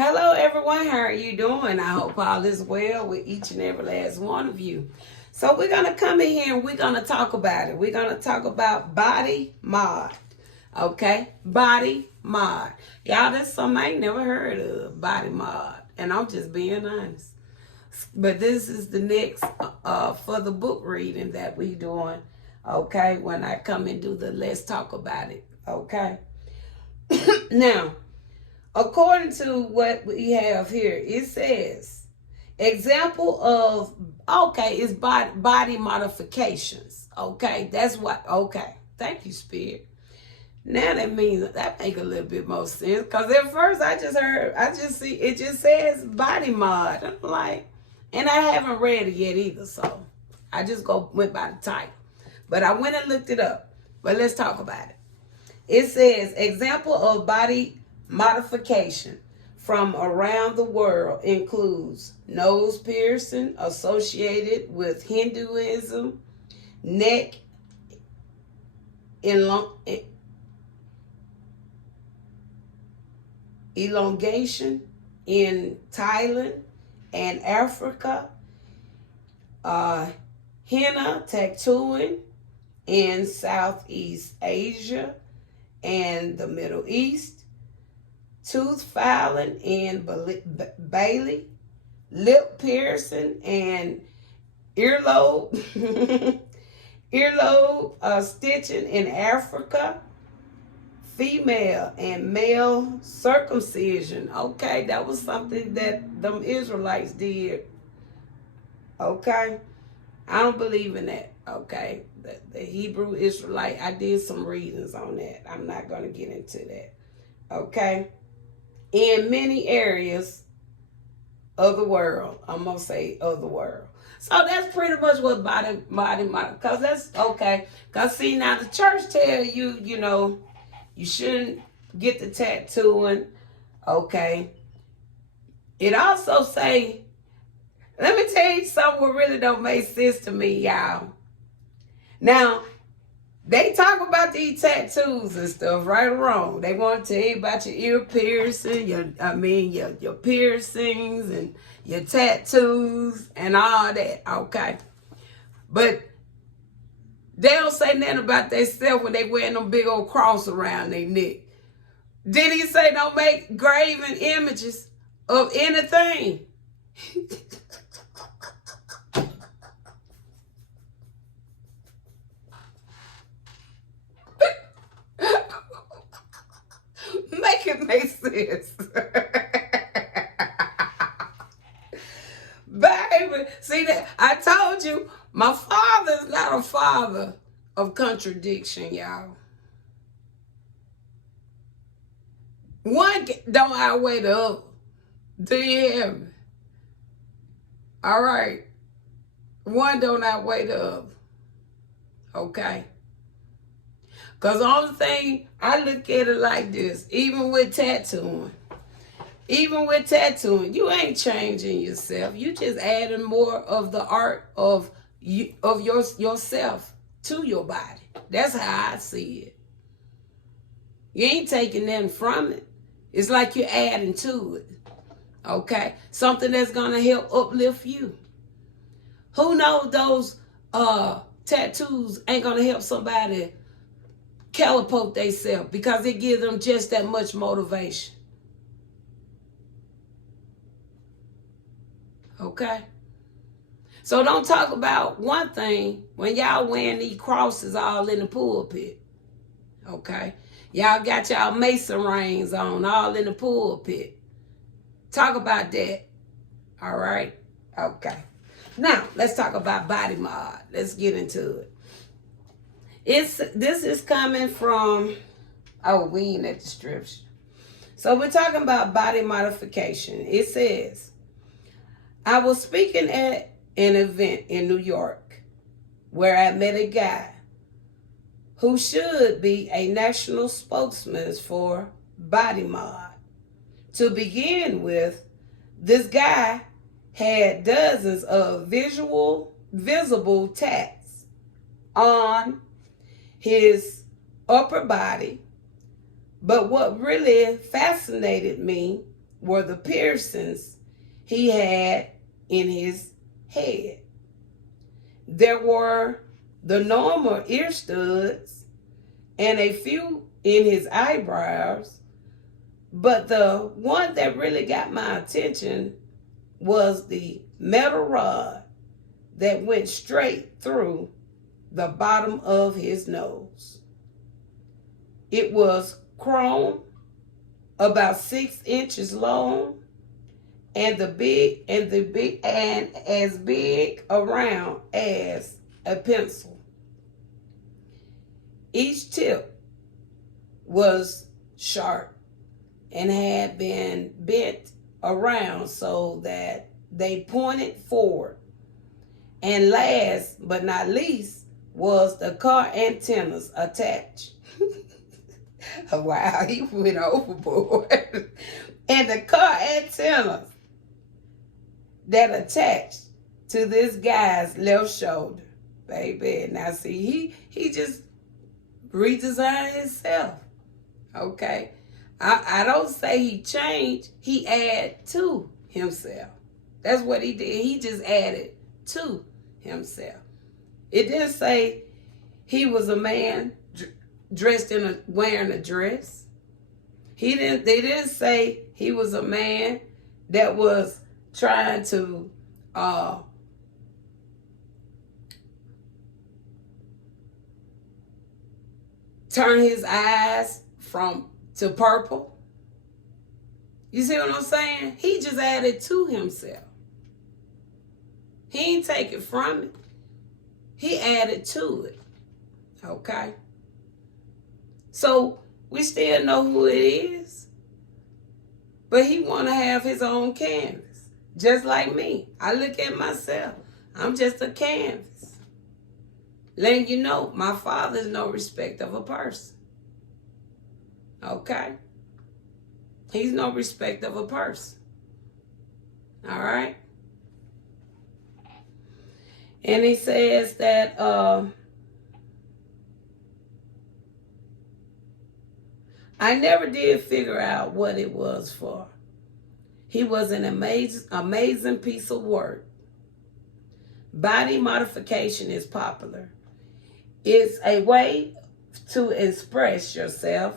Hello, everyone. How are you doing? I hope all is well with each and every last one of you. So we're going to come in here and we're going to talk about it. We're going to talk about body mod. Okay? Body mod. Y'all, that's something I ain't never heard of, body mod. And I'm just being honest. But this is the next for the book reading that we doing. Okay? When I come and do the let's talk about it. Okay? Now, according to what we have here, it says, example of, okay, is body modifications. Okay, that's what, okay. Thank you, Spirit. Now that means, that make a little bit more sense. Because at first I just see, it just says body mod. I'm like, and I haven't read it yet either, so I just went by the title. But I went and looked it up. But let's talk about it. It says, example of body modification from around the world includes nose piercing associated with Hinduism, neck elongation in Thailand and Africa, henna tattooing in Southeast Asia and the Middle East, tooth filing in Bali, lip piercing and earlobe stitching in Africa, female and male circumcision. Okay, that was something that them Israelites did. Okay, I don't believe in that. Okay, the Hebrew Israelite, I did some readings on that. I'm not going to get into that. Okay, in many areas of the world, I'm going to say of the world. So that's pretty much what body, because that's okay. Because see, now the church tell you, you shouldn't get the tattooing. Okay. It also say, let me tell you something what really don't make sense to me, y'all. Now, they talk about these tattoos and stuff, right or wrong. They want to tell you about your ear piercing, your piercings and your tattoos and all that, okay? But they don't say nothing about themselves when they wearing them big old cross around their neck. Did he say don't make graven images of anything? Make it make sense. Baby, see that? I told you, my father's not a father of contradiction, y'all. One don't outweigh the other. Do you hear me? All right. One don't outweigh the other. Okay? Because the only thing, I look at it like this, even with tattooing, you ain't changing yourself. You just adding more of the art of yourself to your body. That's how I see it. You ain't taking nothing from it. It's like you're adding to it. Okay? Something that's going to help uplift you. Who knows those tattoos ain't going to help somebody catapult themselves because it gives them just that much motivation. Okay? So don't talk about one thing when y'all wearing these crosses all in the pulpit. Okay? Y'all got y'all mason rings on all in the pulpit. Talk about that. All right? Okay. Now, let's talk about body mod. Let's get into it. This is coming from, we ain't at the scripture. So we're talking about body modification. It says, I was speaking at an event in New York where I met a guy who should be a national spokesman for body mod. To begin with, this guy had dozens of visible tats on his upper body. But what really fascinated me were the piercings he had in his head. There were the normal ear studs and a few in his eyebrows, but the one that really got my attention was the metal rod that went straight through the bottom of his nose. It was chrome, about 6 inches long, and as big around as a pencil. Each tip was sharp and had been bent around so that they pointed forward. And last but not least was the car antennas attached. Wow, he went overboard. And the car antennas that attached to this guy's left shoulder. Baby, now see, he just redesigned himself. Okay. I don't say he changed, he added to himself. That's what he did. He just added to himself. It didn't say he was a man dressed wearing a dress. They didn't say he was a man that was trying to turn his eyes to purple. You see what I'm saying? He just added to himself. He ain't take it from it. He added to it. Okay? So we still know who it is. But he want to have his own canvas. Just like me. I look at myself. I'm just a canvas. Letting you know, my father's no respect of a person. Okay? He's no respect of a person. All right? And he says that I never did figure out what it was for. He was an amazing piece of work. Body modification is popular. It's a way to express yourself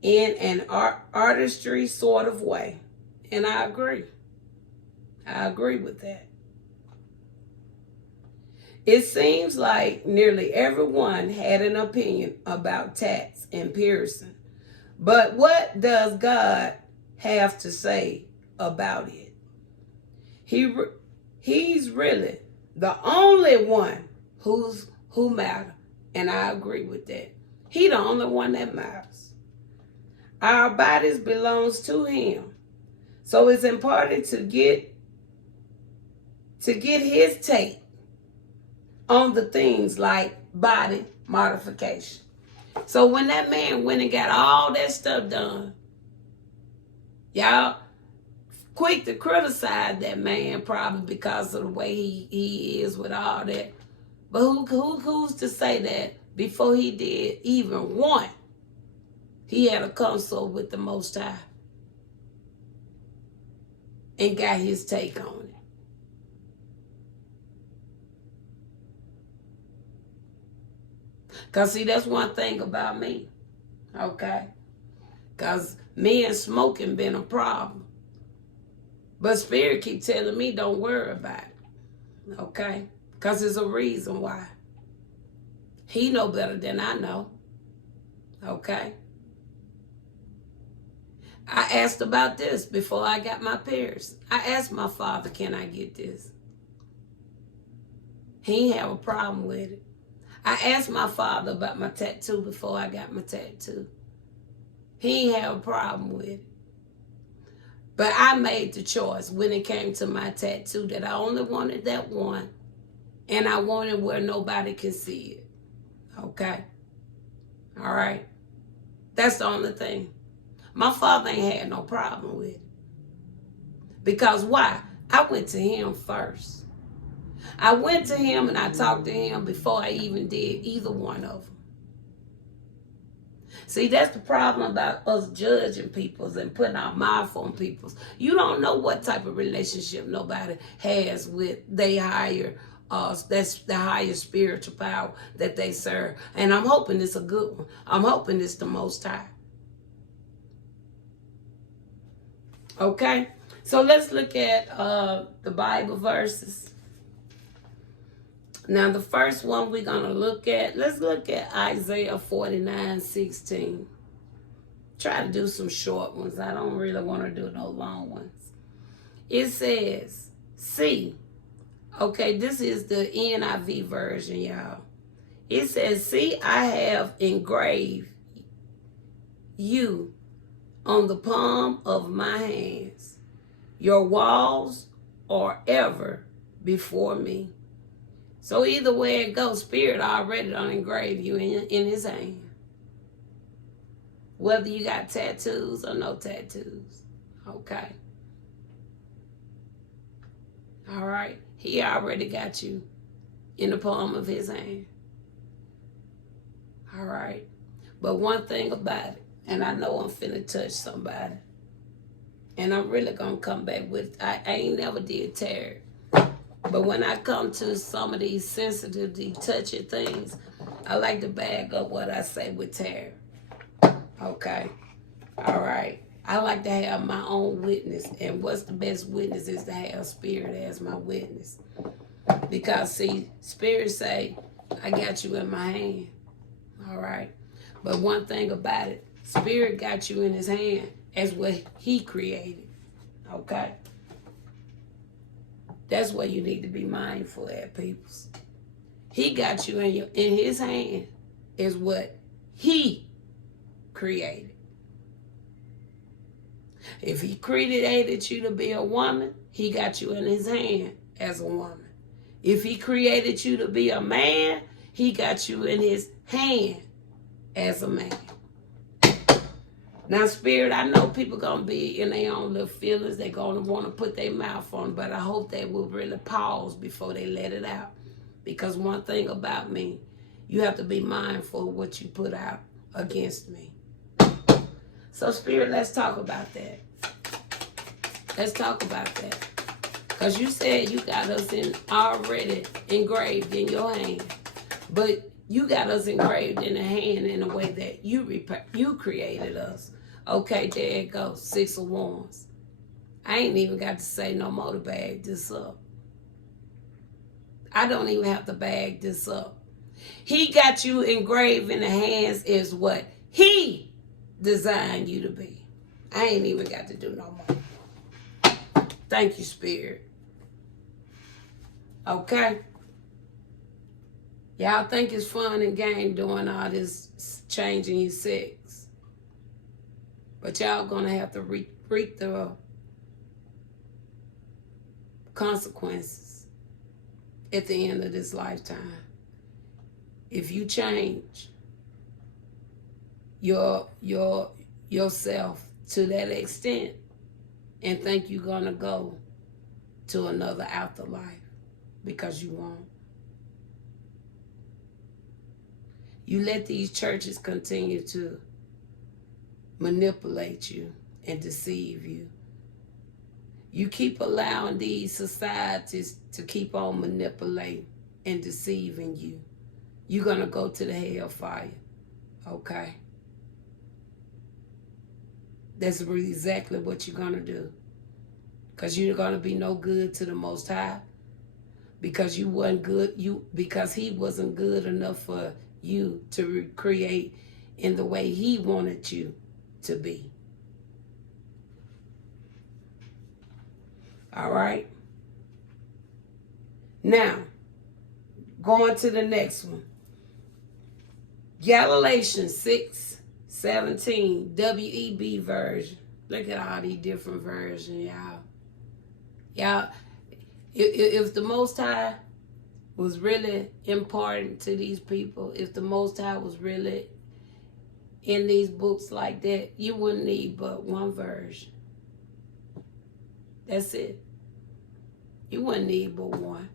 in an artistry sort of way. And I agree. I agree with that. It seems like nearly everyone had an opinion about tats and piercing. But what does God have to say about it? He's really the only one who matters. And I agree with that. He's the only one that matters. Our bodies belongs to him. So it's important to get his take on the things like body modification. So when that man went and got all that stuff done, y'all quick to criticize that man probably because of the way he is with all that. But who's to say that before he did even one, he had a consult with the Most High and got his take on it. Because, see, that's one thing about me, okay? Because me and smoking been a problem. But Spirit keep telling me don't worry about it, okay? Because there's a reason why. He know better than I know, okay? I asked about this before I got my piercing. I asked my father, can I get this? He didn't have a problem with it. I asked my father about my tattoo before I got my tattoo. He didn't have a problem with it. But I made the choice when it came to my tattoo that I only wanted that one, and I wanted where nobody can see it. Okay? All right? That's the only thing. My father ain't had no problem with it. Because why? I went to him first. I went to him and I talked to him before I even did either one of them. See, that's the problem about us judging peoples and putting our mouth on peoples. You don't know what type of relationship nobody has with they higher, that's the higher spiritual power that they serve. And I'm hoping it's a good one. I'm hoping it's the Most High. Okay? So let's look at the Bible verses. Now, the first one we're going to look at, let's look at Isaiah 49:16. Try to do some short ones. I don't really want to do no long ones. It says, see. Okay, this is the NIV version, y'all. It says, see, I have engraved you on the palm of my hands. Your walls are ever before me. So either way it goes, Spirit already done engrave you in his hand. Whether you got tattoos or no tattoos. Okay. All right. He already got you in the palm of his hand. All right. But one thing about it, and I know I'm finna touch somebody, and I'm really gonna come back with, I ain't never did tarot. But when I come to some of these sensitive, these touchy things, I like to bag up what I say with tarot. Okay. All right. I like to have my own witness. And what's the best witness is to have Spirit as my witness. Because, see, Spirit say, I got you in my hand. All right. But one thing about it, Spirit got you in his hand as what he created. Okay. That's what you need to be mindful at, peoples. He got you in his hand is what he created. If he created you to be a woman, he got you in his hand as a woman. If he created you to be a man, he got you in his hand as a man. Now, Spirit, I know people going to be in their own little feelings. They're going to want to put their mouth on, but I hope they will really pause before they let it out. Because one thing about me, you have to be mindful of what you put out against me. So, Spirit, let's talk about that. Let's talk about that. Because you said you got us already engraved in your hand. But you got us engraved in the hand in a way that you created us. Okay, there it goes. 6 of Wands. I ain't even got to say no more to bag this up. I don't even have to bag this up. He got you engraved in the hands is what he designed you to be. I ain't even got to do no more. Thank you, Spirit. Okay? Y'all think it's fun and game doing all this changing your sex. But y'all gonna have to reap the consequences at the end of this lifetime. If you change yourself to that extent and think you're gonna go to another afterlife, because you won't. You let these churches continue to manipulate you and deceive you. You keep allowing these societies to keep on manipulating and deceiving you. You're going to go to the hellfire. Okay? That's exactly what you're going to do. Because you're going to be no good to the Most High. Because you wasn't good. Because he wasn't good enough for you to create in the way he wanted you to be. All right? Now, going to the next one. Galatians 6:17, WEB version. Look at all these different versions, y'all. Y'all, if the Most High was really important to these people, if the Most High was really in these books like that, you wouldn't need but one version. That's it. You wouldn't need but one.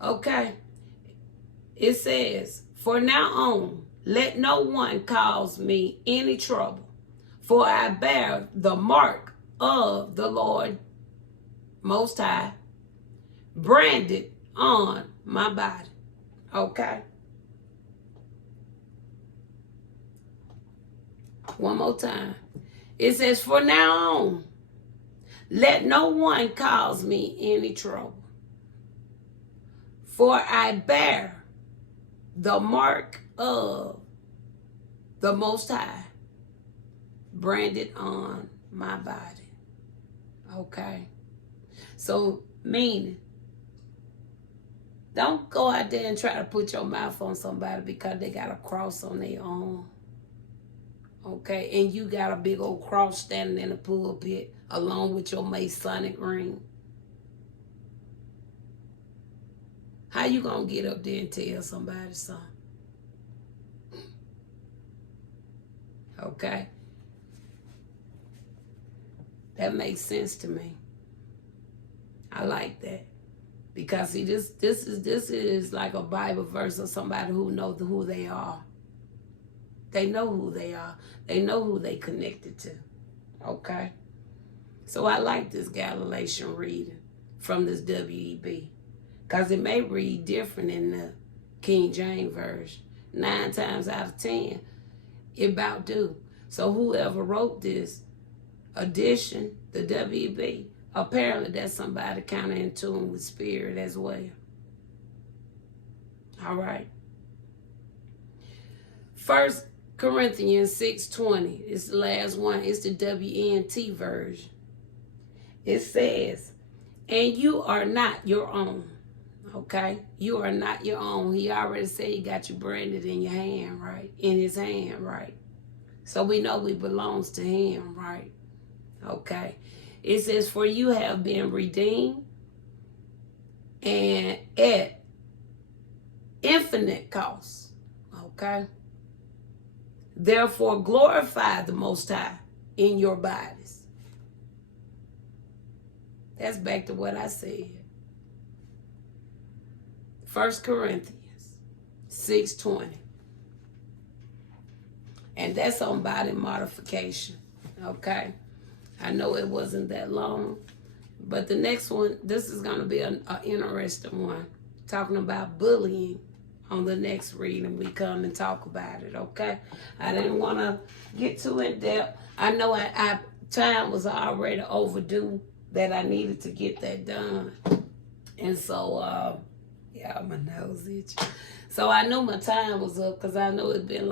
Okay. It says, for now on, let no one cause me any trouble, for I bear the mark of the Lord Most High, branded on my body. Okay? One more time. It says, for now on, let no one cause me any trouble, for I bear the mark of the Most High, branded on my body. Okay? So, meaning, don't go out there and try to put your mouth on somebody because they got a cross on their arm. Okay? And you got a big old cross standing in the pulpit along with your Masonic ring. How you gonna get up there and tell somebody something? Okay? That makes sense to me. I like that. Because see, this is like a Bible verse of somebody who knows who they are. They know who they are. They know who they connected to. Okay? So I like this Galatian reading from this WEB. Because it may read different in the King James Version. 9 times out of 10, it about do. So whoever wrote this edition, the WEB, apparently that's somebody kind of in tune with spirit as well. All right. 1 Corinthians 6:20. It's the last one. It's the WNT version. It says, and you are not your own. Okay? You are not your own. He already said he got you branded in your hand, right? In his hand, right? So we know we belongs to him, right? Okay? It says, for you have been redeemed and at infinite cost. Okay? Therefore, glorify the Most High in your bodies. That's back to what I said. 1 Corinthians 6:20. And that's on body modification. Okay? I know it wasn't that long. But the next one, this is going to be an interesting one. Talking about bullying on the next reading. We come and talk about it, okay? I didn't want to get too in depth. I know time was already overdue that I needed to get that done. And so, yeah, my nose itch. So I knew my time was up because I know it's been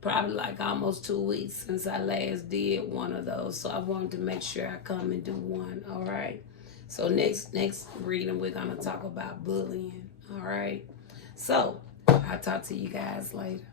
probably almost 2 weeks since I last did one of those. So I wanted to make sure I come and do one, all right? So next reading, we're going to talk about bullying, all right? So I'll talk to you guys later.